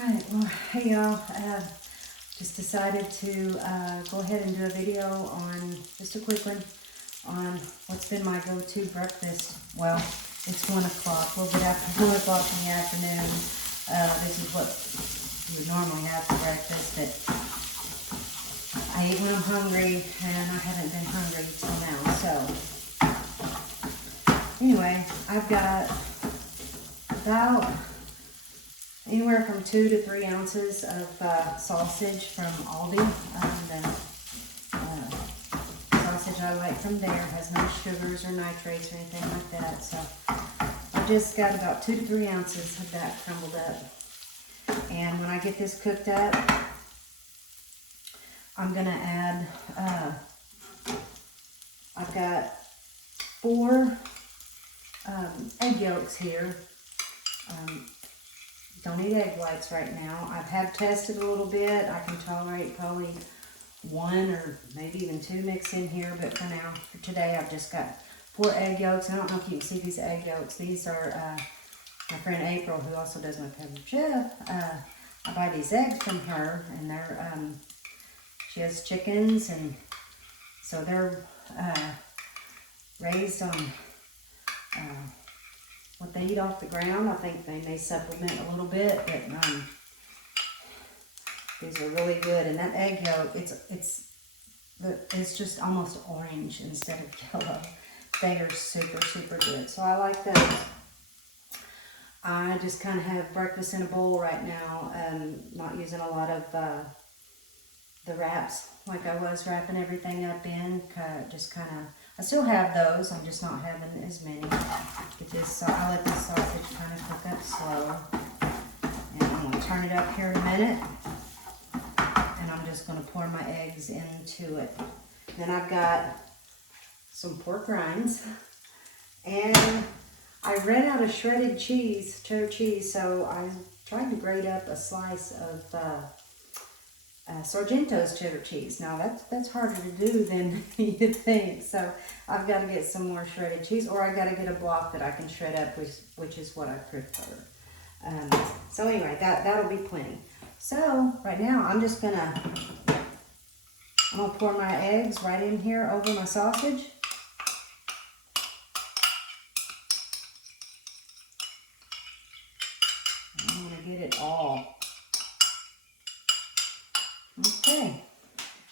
Alright, well, hey y'all, just decided to go ahead and do a video on, just a quick one, on what's been my go-to breakfast. Well, it's 1 o'clock, a little bit after 1 o'clock in the afternoon. This is what you would normally have for breakfast, but I eat when I'm hungry, and I haven't been hungry till now, so. Anyway, I've got about anywhere from 2 to 3 ounces of sausage from Aldi. Sausage I like from there has no sugars or nitrates or anything like that. So I've just got about 2 to 3 ounces of that crumbled up. And when I get this cooked up, I'm gonna add, I've got 4 egg yolks here. Don't eat egg whites right now. I have tested a little bit. I can tolerate probably 1 or maybe even 2 mixed in here, but for now, for today, I've just got 4 egg yolks. I don't know if you can see these egg yolks. These are my friend April, who also does my cousin Jeff. I buy these eggs from her, and they're she has chickens, and so they're raised on what they eat off the ground. I think they may supplement a little bit, but these are really good. And that egg yolk, it's just almost orange instead of yellow. They are super, super good. So I like those. I just kind of have breakfast in a bowl right now. Not using a lot of the wraps like I was wrapping everything up in. Just kind of, I still have those, I'm just not having as many. Get this, I let this sausage kind of cook up slow. And I'm going to turn it up here in a minute. And I'm just going to pour my eggs into it. Then I've got some pork rinds. And I ran out of shredded cheese, cheddar cheese, so I tried to grate up a slice of Sargento's cheddar cheese. Now that's harder to do than you'd think. So I've got to get some more shredded cheese, or I got to get a block that I can shred up, which is what I prefer. So anyway, that'll be plenty. So right now I'm gonna pour my eggs right in here over my sausage. I'm gonna get it all. Okay,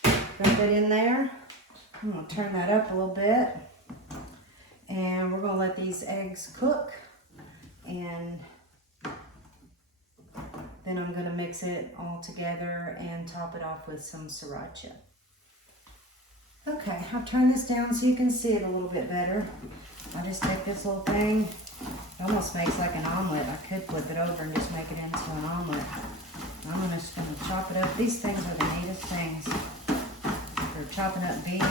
dump it in there. I'm going to turn that up a little bit. And we're going to let these eggs cook. And then I'm going to mix it all together and top it off with some sriracha. Okay, I've turned this down so you can see it a little bit better. I just take this little thing. It almost makes like an omelet. I could flip it over and just make it into an omelet. I'm just going to chop it up. These things are the neatest things for chopping up beef.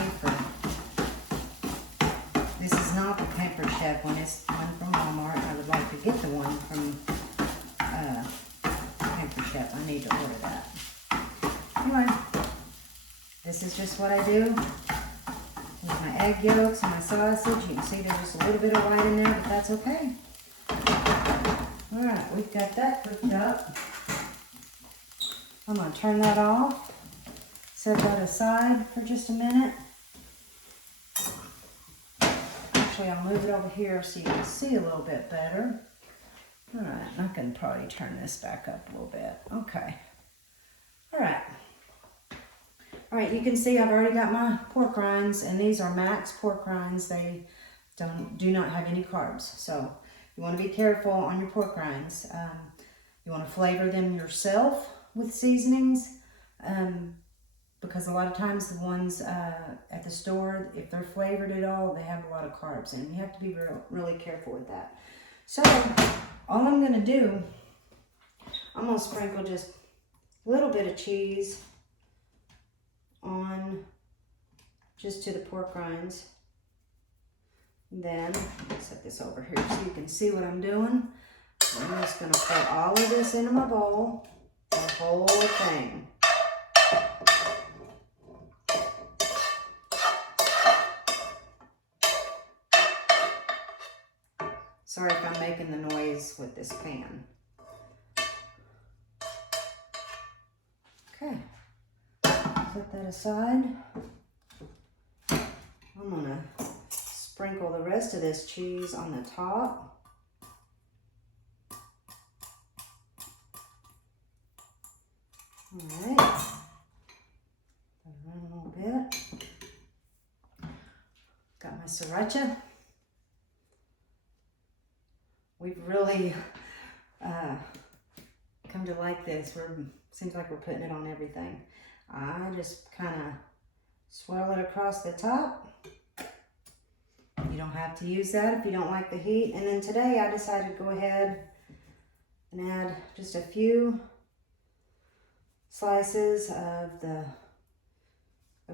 This is not the Pampered Chef one. It's one from Walmart. I would like to get the one from Pampered Chef. I need to order that. Anyway, this is just what I do with my egg yolks and my sausage. You can see there's just a little bit of white in there, but that's okay. Alright, we've got that cooked up. I'm going to turn that off, set that aside for just a minute. Actually, I'll move it over here so you can see a little bit better. All right, I can probably turn this back up a little bit. Okay. All right. All right, you can see I've already got my pork rinds, and these are Max pork rinds. They do not have any carbs, so you want to be careful on your pork rinds. You want to flavor them yourself with seasonings, because a lot of times the ones at the store, if they're flavored at all, they have a lot of carbs in them. You have to be really careful with that. So all I'm going to do, I'm going to sprinkle just a little bit of cheese on just to the pork rinds. Then set this over here so you can see what I'm doing. I'm just going to put all of this into my bowl. The whole thing. Sorry if I'm making the noise with this pan. Okay, set that aside. I'm gonna sprinkle the rest of this cheese on the top. All right, run a little bit. Got my sriracha. We've really come to like this. Seems like we're putting it on everything. I just kind of swirl it across the top. You don't have to use that if you don't like the heat. And then today I decided to go ahead and add just a few slices of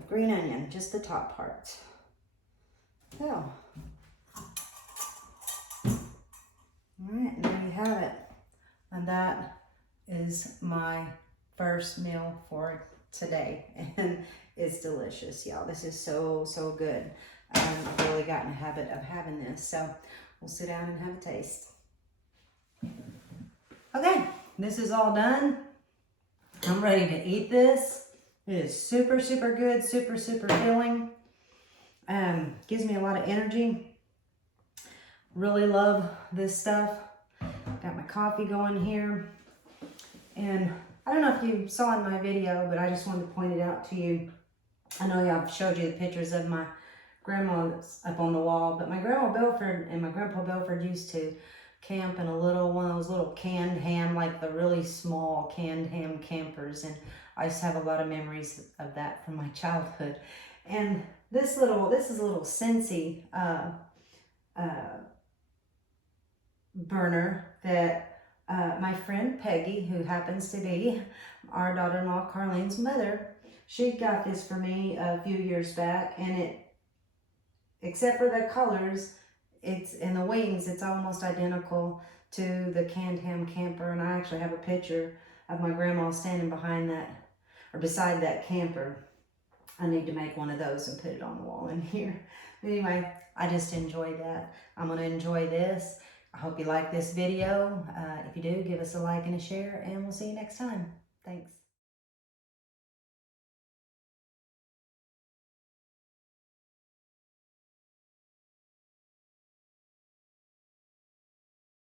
green onion, just the top parts. So, all right, and there you have it. And that is my first meal for today, and it's delicious, y'all. This is so, so good. I've really gotten a habit of having this, so we'll sit down and have a taste. Okay, this is all done. I'm ready to eat this. It is super, super good, super, super filling. Gives me a lot of energy. Really love this stuff. Got my coffee going here. And I don't know if you saw in my video, but I just wanted to point it out to you. I know I've showed you the pictures of my grandma that's up on the wall, but my grandma Belford and my grandpa Belford used to camp in one of those little canned ham, like the really small canned ham campers. And I just have a lot of memories of that from my childhood. And this is a little Scentsy burner that my friend Peggy, who happens to be our daughter-in-law Carlene's mother, she got this for me a few years back, and it, except for the colors, it's in the wings, it's almost identical to the canned ham camper. And I actually have a picture of my grandma standing behind that, or beside that camper. I need to make one of those and put it on the wall in here. Anyway, I just enjoy that. I'm gonna enjoy this. I hope you like this video. If you do, give us a like and a share, and we'll see you next time. Thanks.